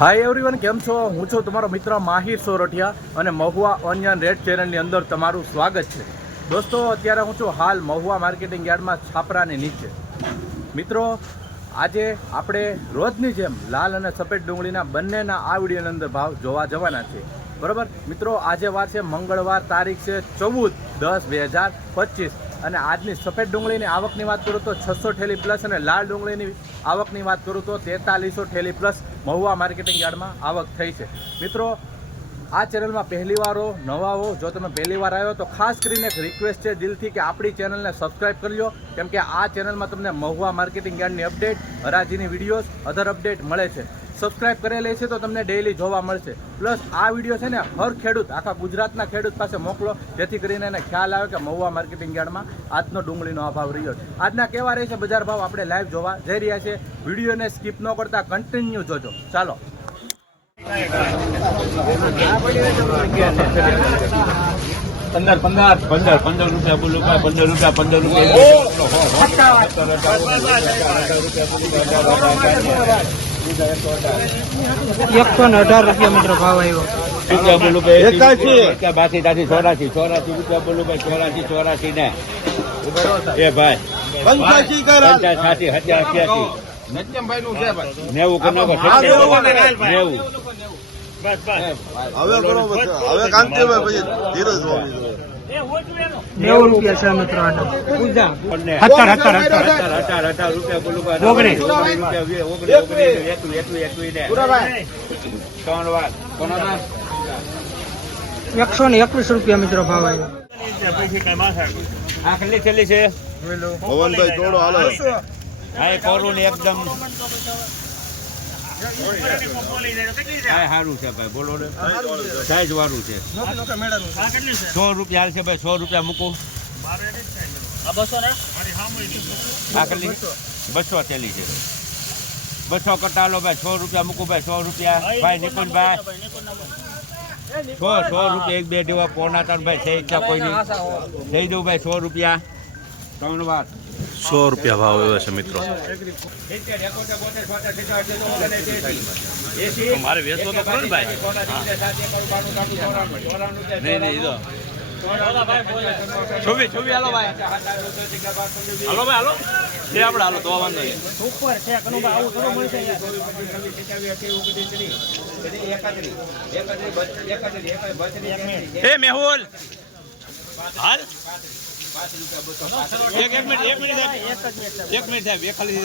Hi everyone કેમ છો? હું છું તમારો મિત્ર માહિર સોરઠિયા અને મહુવા ઓનિયન રેડ ચેનલની અંદર તમારું સ્વાગત છે. દોસ્તો, અત્યારે હું છું હાલ મહુવા માર્કેટિંગ યાર્ડમાં છાપરાની નીચે. મિત્રો, આજે આપણે રોજની જેમ લાલ અને સફેદ ડુંગળીના બંનેના આ વિડીયોની અંદર ભાવ જોવા જવાના છે. બરાબર? મિત્રો, આજે વાર છે, મંગળવાર, તારીખ છે, ચૌદ દસ બે હજાર પચીસ. અને આજની સફેદ ડુંગળીની આવકની વાત કરું તો છસો ઠેલી પ્લસ અને લાલ ડુંગળીની આવકની વાત કરું તો તેતાલીસો ઠેલી પ્લસ મહુવા માર્કેટિંગ યાર્ડમાં આવક થઈ છે. મિત્રો, આ ચેનલમાં પહેલી વાર હો નવા જો તમે પહેલી વાર આવ્યો તો ખાસ કરીને એક રિક્વેસ્ટ છે દિલથી કે આપણી ચેનલને સબસ્ક્રાઇબ કરી લો, કેમ કે આ ચેનલમાં તમને મહુવા માર્કેટિંગ યાર્ડની અપડેટ હરાજીની વિડીયોઝ અધર અપડેટ મળે છે. સબસ્ક્રાઇબ કરેલી છે તો તમને ડેઈલી જોવા મળશે. પ્લસ આ વીડિયો છે ને હર ખેડૂત આખા ગુજરાતના ખેડૂત પાસે મોકલો જેથી કરીને એને ખ્યાલ આવે કે મહુવા માર્કેટિંગ યાર્ડમાં આજનો ડુંગળીનો અભાવ રહ્યો છે. આજના કેવા રહેશે બજાર ભાવ આપણે લાઈવ જોવા જઈ રહ્યા છે વિડીયોને સ્કીપ ન કરતા કન્ટિન્યુ જોજો. ચાલો. પંદર પંદર પંદર પંદર રૂપિયા બોલું ભાઈ પંદર રૂપિયા પંદર રૂપિયા. એકસો ને અઢાર રૂપિયા મીટર ભાવ આવ્યો. બોલું ભાઈ એકાશી. બાસી તાસી ચોરાસી ચોરાસી રૂપિયા બોલું ભાઈ ચોરાસી ચોરાસી ને. એ ભાઈ પંચ્યાસી કરા સાઠી હજાર અઠ્યાસી નેવું કે નાખો નેવું. હવે બરોબર હવે કાંતિભાઈ પછી ધીરજ નેવું રૂપિયા છે મિત્રો આના રૂપિયા બોલું ઓગણીસ એકવીસ એકવીસ એકવીસ ને ત્રણ વાર એકસો ને એકવીસ રૂપિયા મિત્રો ભાવ આવ્યો આ કેટલી થેલી છે ભવનભાઈ તોડો હાલો હા એ કોરું ને એકદમ સારું છે ભાઈ બોલો ને. સાઈઝ વાળું છે. સો રૂપિયા હાલ છે ભાઈ સો રૂપિયા મૂકું. બસો થેલી છે. બસો કટાલો ભાઈ સો રૂપિયા મૂકું ભાઈ સો રૂપિયા. ભાઈ નિકુંજ ભાઈ સો સો રૂપિયા એક બે દેવા પોણા ત્રણ ભાઈ છે ઈચ્છા કોઈ નહીં થઈ દઉં ભાઈ સો રૂપિયા. ત્રણ વાર. સો રૂપિયા ભાવ એવો છે મિત્રો. મારે વેચવો તો ખરો ને ભાઈ. નહીં નહીં તો. છવ્વીસ છવ્વીસ હાલો ભાઈ. હાલો ભાઈ હાલો. એ આપણે હાલો તો વાંધો નહીં. એ મેહુલ. હાલ. એક એક મિનિટ એક મિનિટ સાહેબ એક મિનિટ સાહેબ એક ખાલી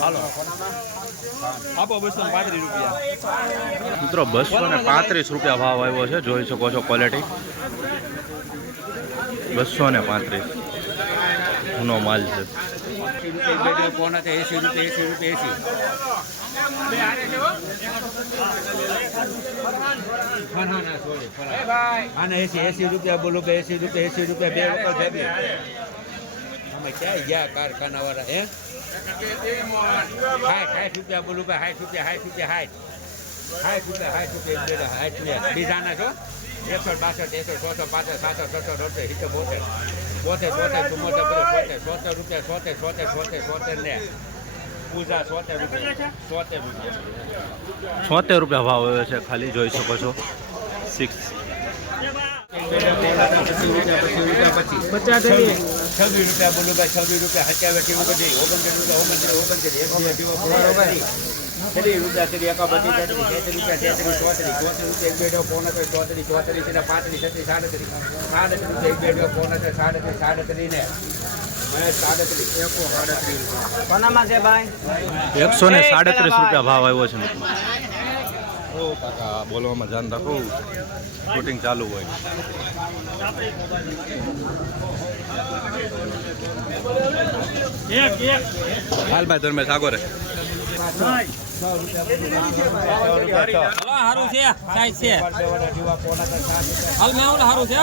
હાલો. આપો બસો પાંત્રીસ રૂપિયા. મિત્રો બસો ને પાંત્રીસ રૂપિયા ભાવ આવ્યો છે. જોઈ શકો છો ક્વોલિટી બસો ને પાંત્રીસ. નો માલ છે. એસી રૂપિયા એસી રૂપિયા એસી. આને એસી એસી રૂપિયા બોલો બે એસી રૂપિયા એસી રૂપિયા બે વખત ભેગી. અમે ક્યાં ગયા કારખાના વાળા હે? હાઠ હાઠ રૂપિયા બોલું ભાઈ હાઠ રૂપિયા હાઠ રૂપિયા હાઠ હાઠ રૂપિયા હાઠ રૂપિયા હાઠ રૂપિયા. બીજાના છો? એકસો બાસઠ, એકસો ચોસો પાસઠ સાતસો છસો રોતે હિસો બોતેર. બોતેર બોતેર ચુમ્મોતેર બોતેર સોતેર રૂપિયા સોતેર સોતેર સોતેર સોતેર ને. પૂજા સોતેર રૂપિયા. સોતેર રૂપિયા. છોતેર રૂપિયા ભાવ આવ્યો છે ખાલી જોઈ શકો છો. સિક્સ રૂપિયા. છવ્વીસ રૂપિયા બોલું ભાઈ છવ્વીસ રૂપિયા સત્યાવીસ ઓગણત્રીસ ઓગણત્રીસ રૂપિયા ઓગણત્રીસ ઓગણત્રીસ એક બે અઢી ત્રીસ રૂપિયા ત્રીસ એકા બત્રીસ તેત્રીસ તેત્રીસ રૂપિયા તેત્રીસ ચોત્રીસ. ચોત્રીસ રૂપિયા એક બેડો ડો પોણત્રીસ ચોત્રીસ ચોત્રીસ ને પાંત્રીસ છત્રીસ સાડત્રીસ. સાડત્રીસ રૂપિયા એક બેડો ડો પોણત્રીસ સાડત્રીસ સાડત્રીસ ને. મહેશ સાડત્રીસ રૂપિયા કોનામાં છે ભાઈ? એકસો ને સાડત્રીસ રૂપિયા ભાવ આવ્યો છે મિત્રો. કાકા બોલવામાં ધ્યાન રાખો. શૂટિંગ ચાલુ હોય. હાલ ભાઈ ધર્મેશ આગો રે. હારું છે સાઈઝ છે હાલ મેં આવું હારું છે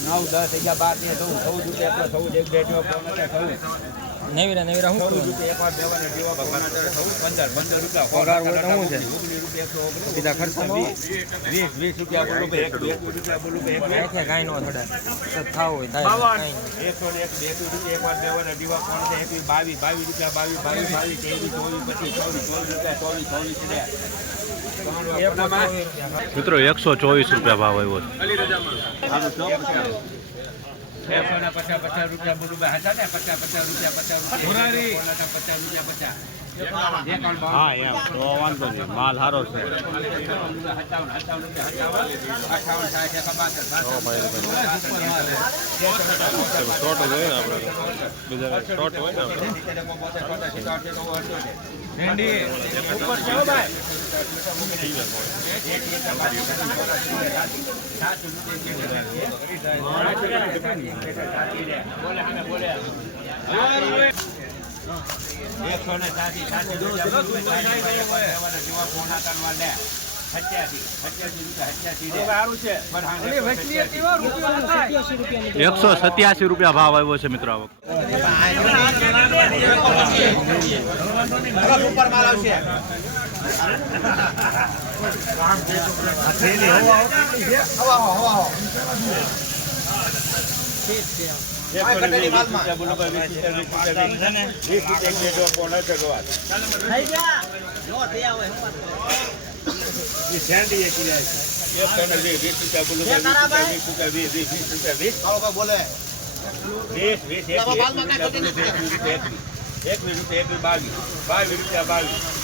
નવ દસ અગિયાર બાર તેર ચૌદ ચૌદ રૂપિયા ચૌદ એક બે ડો પોણત્રીસ ચૌદ નેવીરા નેવીરા શું કરું પગાર હોય તો શું છે? રૂપિયા ઓગણીસ, સીધા ખર્ચામાં? વીસ વીસ રૂપિયા બોલું ભાઈ એક એકવીસ રૂપિયા બોલું ભાઈ એક ક્યાંય કાંઈ ન થોડા તો થાવું હોય થાય. એકસો ને એક એકવીસ રૂપિયા એક વાર વાર દીવા કોણ છે એકવીસ બાવીસ બાવીસ રૂપિયા બાવીસ બાવીસ બાવીસ ત્રેવીસ ચોવીસ પચીસ ચોવીસ ચોવીસ રૂપિયા ચોવીસ ચોવીસ રૂપિયા મિત્રો એકસો ચોવીસ રૂપિયા ભાવ આવ્યો છે ને પચાસ પચાસ રૂપિયા બોલું હતા ને પચાસ પચાસ રૂપિયા પચાસ રૂપિયા. પચાસ રૂપિયા પચાસ. હા એમ. તો વાંધો નહીં. માલ સારો છે. શોર્ટ હોય ને આપણે બીજા શોર્ટ હોય ને આપણે એકસો ને સાથી રૂપિયા ભાવ કરવા લે સત્યાસી સત્યાસી રૂપિયા સત્યાસી રે એકસો સત્યાસી રૂપિયા ભાવ આવ્યો છે મિત્રો આ વખતે એકવીસ રૂપિયા એકવીસ બાવીસ. બાવીસ.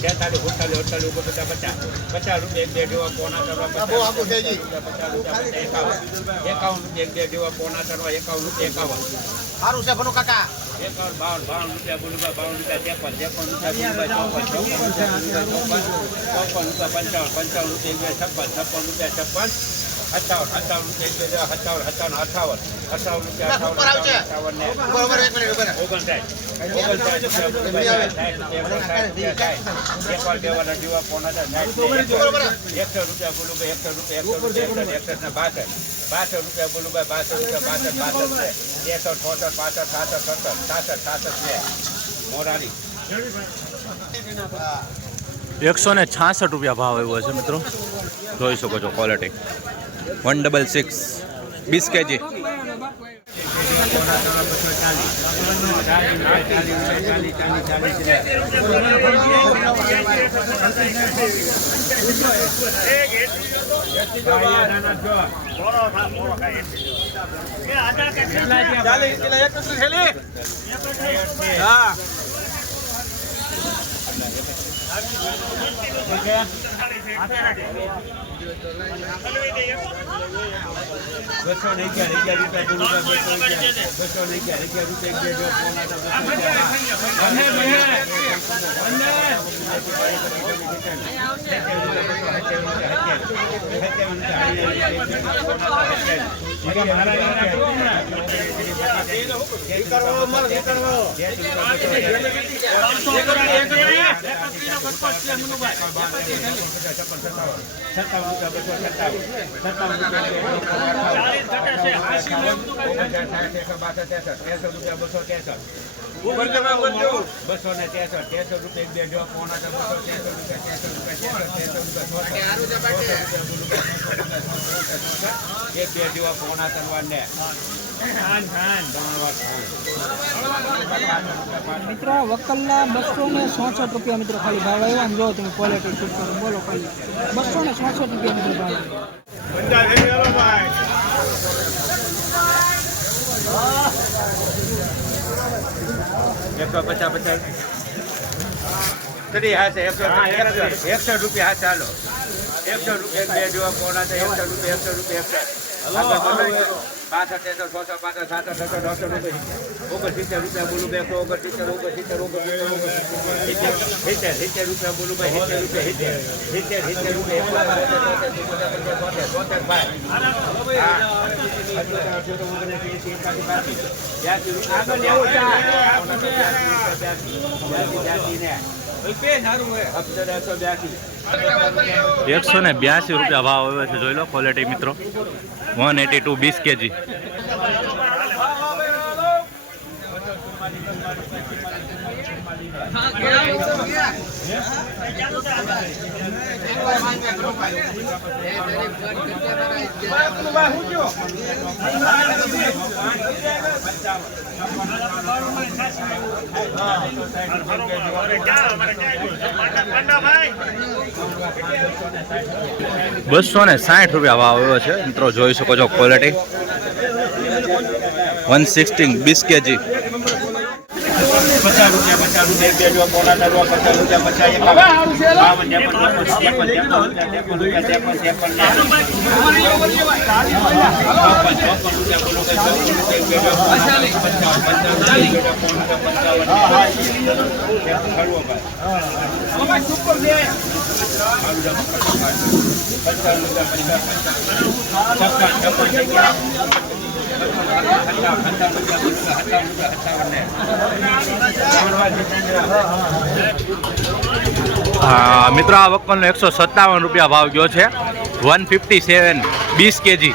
બાવીસ પચાસ રૂપિયા એક બે જેવા પોણા કરવા એકાવન રૂપિયા એક બે જેવા પોણા કરવા એકાવન રૂપિયા એકાવન સારું છે ભનો કાકા એકાવન બાવન બાવન રૂપિયા બોલું બાવન રૂપિયા ત્રેપન ત્રેપન રૂપિયા બોલું ચોપન ચોપન રૂપિયા પંચાવન પંચાવન રૂપિયા છપ્પન છપ્પન રૂપિયા છપ્પન અઠાવન અઠાવન રૂપિયા એક બે અઠાવન. અઠાવન અઠાવન અઠાવન રૂપિયા અઠાવન ને. બરોબર એક મિનિટ ઊભા રહો. ઓગણસાઠ. એકસો રૂપિયા બોલું ભાઈ એકસો રૂપિયા એકસો રૂપિયા એકસઠ ને બાસઠ. બાસઠ રૂપિયા બોલું ભાઈ બાસઠ રૂપિયા બાસઠ બાસઠ છે ત્રેસઠ ચોસઠ પાસઠ સાસઠ સત્તર સાસઠ સાસઠ છે મોરારી. એકસો ને છાસઠ રૂપિયા ભાવ આવ્યો છે મિત્રો. જોઈ શકો છો ક્વોલિટી વન ડબલ સિક્સ. વીસ કેજી બસો ને અગિયાર અગિયાર રૂપિયા બસો ને અગિયાર અગિયાર બસો ને ત્રેસઠ ત્રેસઠ રૂપિયા બે જો પોણા બસો ત્રેસઠ રૂપિયા ત્રેસઠ રૂપિયા ત્રેસઠ રૂપિયા એક બે જેવા પોણા કરવા ને મિત્રો વકલના બસો ને સોસઠ રૂપિયા મિત્રો ખાલી ભાવ આવ્યા. જો તમે ક્વોલિટી શૂટ કરો બોલો ખાલી. બસો ને સોસઠ રૂપિયા મિત્રો ભાવ. એકસો પચાસ પચાસ. એકસો રૂપિયા હા ચાલો એકસો રૂપિયા બે જોવા ફોન હતા એકસો રૂપિયા એકસો રૂપિયા એકસો પાસઠ તેસઠ છસો પાસઠ સાસઠ સત્તર દોઢસો રૂપિયા બોલું બે ઓગણસિત્તેર ઓગણસિત્તેર ઓગણસિત્તર સિત્તેર રૂપિયા બોલું ભાઈ રૂપિયા સિત્તેર સિત્તેર સિત્તેર રૂપિયા તોતેર ભાઈ એકસો ને બ્યાસી રૂપિયા ભાવ આવ્યો છે, જોઈ લો ક્વોલિટી મિત્રો. વન એટી ટુ બીસ કેજી બસો ને સાઠ રૂપિયા ભાવ આવ્યો છે મિત્રો જોઈ શકો છો ક્વોલિટી વન સિક્સટીન બીસ કેજી પચાસ મિત્રો આ વકલનો એકસો સત્તાવન રૂપિયા ભાવ ગયો છે. વન ફિફ્ટી સેવન બીસ કેજી.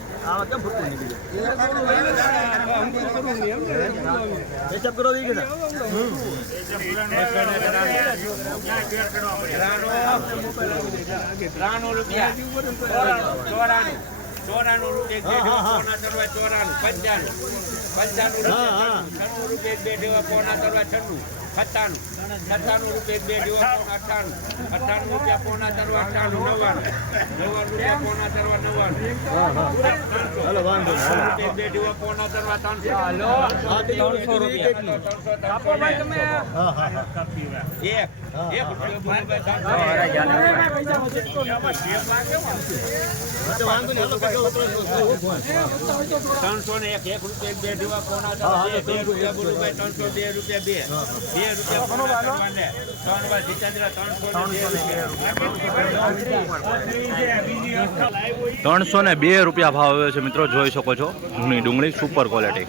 સોળા ત્યાંસી એકાણું ત્રાણું રૂપિયા ચોરાણું ચોરાણું રૂપિયા પોણા તરવા ચોરાણું પંચાણું પંચાણું રૂપિયા રૂપિયા બે દેવા પોણા કરવા છન્નું. સત્તાણું. સત્તાણું રૂપિયા બે દિવસ અઠ્ઠાણું. અઠાણું રૂપિયા પોણા તરવા અઠાણું નવ્વાણું. નવ્વાણું રૂપિયા પોણા તરવા નવ્વાણું. બે દેવા પોણા તરવા ત્રણસો. ત્રણસો રૂપિયા. એક એક ત્રણસો. ને એક એક રૂપિયા બે દીવા પોણા દસ, બે બે રૂપિયા બોલું ત્રણસો બે રૂપિયા બે. બે રૂપિયા ત્રણસો ને બે રૂપિયા. ભાવ આવ્યો છે મિત્રો જોઈ શકો છો. જૂની ડુંગળી સુપર ક્વોલિટી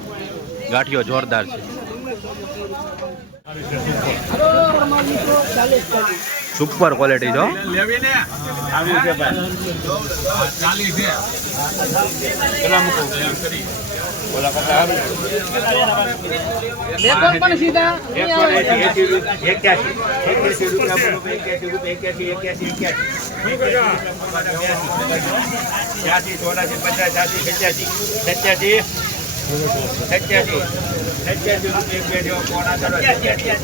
ગાંઠિયો જોરદાર છે. ચાલીસ સુપર ક્વોલિટી જો આવ્યું છે ભાઈ સત્યાસી. સત્યાસી. રૂપિયા.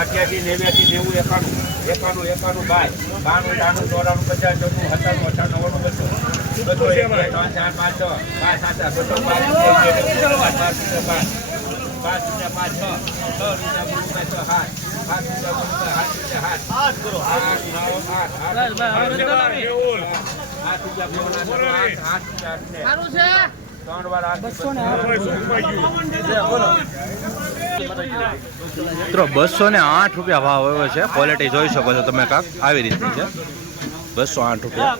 અઠ્યાસી, નેવ્યાસી, નેવું, એકાણું. એકાણું, એકાણું, બાર. બાણું, ત્રાણું, ચોરાણું, પચાસ, ચોપન, સત્તાણું, અઠાણું, નવ્વાણું, બસો. મિત્રો, બસો ને આઠ રૂપિયા ભાવ આવ્યો છે. ક્વોલિટી જોઈ શકો છો તમે કાંક. આવી રીતની છે. બસો આઠ રૂપિયા.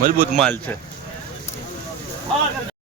મજબૂત માલ છે.